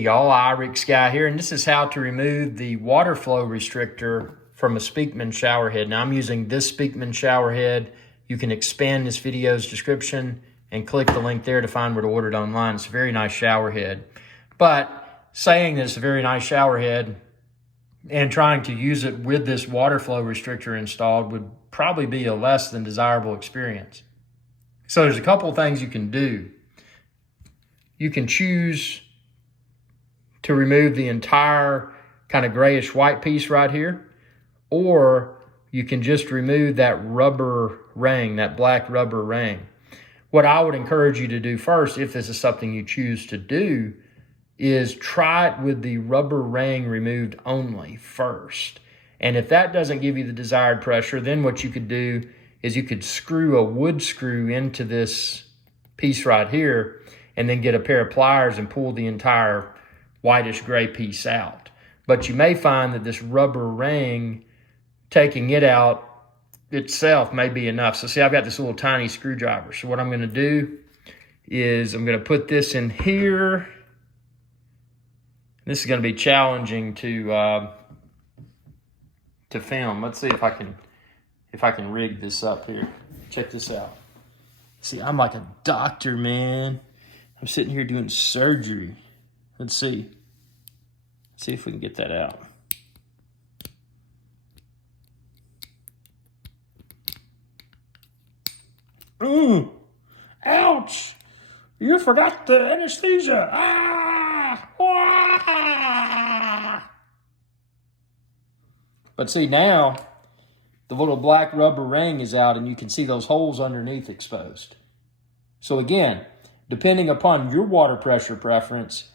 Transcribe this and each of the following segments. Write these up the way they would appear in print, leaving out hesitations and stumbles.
y'all, Rick Sky here, and this is how to remove the water flow restrictor from a Speakman shower head. Now I'm using this Speakman shower head. You can expand this video's description and click the link there to find where to order it online. It's a very nice shower head. But saying that it's a very nice shower head and trying to use it with this water flow restrictor installed would probably be a less than desirable experience. So there's a couple of things you can do. You can choose to remove the entire kind of grayish white piece right here, or you can just remove that rubber ring, that black rubber ring. What I would encourage you to do first, if this is something you choose to do, is try it with the rubber ring removed only first. And if that doesn't give you the desired pressure, then what you could do is you could screw a wood screw into this piece right here and then get a pair of pliers and pull the entire whitish gray piece out. But you may find that this rubber ring, taking it out itself may be enough. So see, I've got this little tiny screwdriver. So what I'm going to do is I'm going to put this in here. This is going to be challenging to film. Let's see if I can rig this up here. Check this out. See, I'm like a doctor, man. I'm sitting here doing surgery. Let's see. See if we can get that out. Ouch! You forgot the anesthesia. But see, now the little black rubber ring is out and you can see those holes underneath exposed. So again, depending upon your water pressure preference,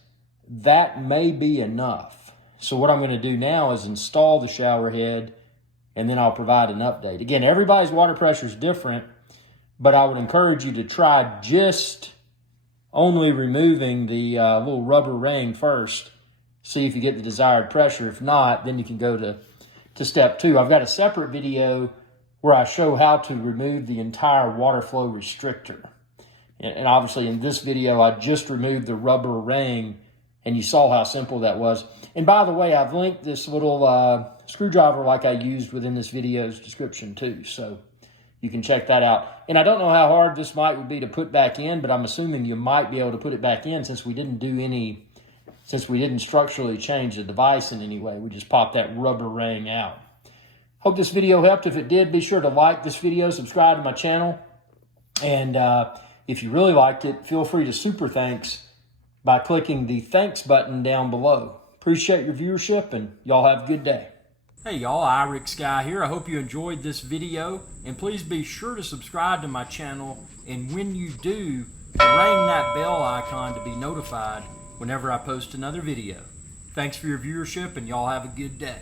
that may be enough. So what I'm going to do now is install the shower head and then I'll provide an update. Again, everybody's water pressure is different, but I would encourage you to try just only removing the little rubber ring first. See if you get the desired pressure. If not, then you can go to step 2. I've got a separate video where I show how to remove the entire water flow restrictor. And obviously in this video, I just removed the rubber ring and you saw how simple that was. And by the way, I've linked this little screwdriver like I used within this video's description too. So you can check that out. And I don't know how hard this would be to put back in, but I'm assuming you might be able to put it back in since we didn't structurally change the device in any way. We just popped that rubber ring out. Hope this video helped. If it did, be sure to like this video, subscribe to my channel. And if you really liked it, feel free to super thanks by clicking the thanks button down below. Appreciate your viewership and y'all have a good day. Hey y'all, Rick Sky here. I hope you enjoyed this video and please be sure to subscribe to my channel, and when you do, ring that bell icon to be notified whenever I post another video. Thanks for your viewership and y'all have a good day.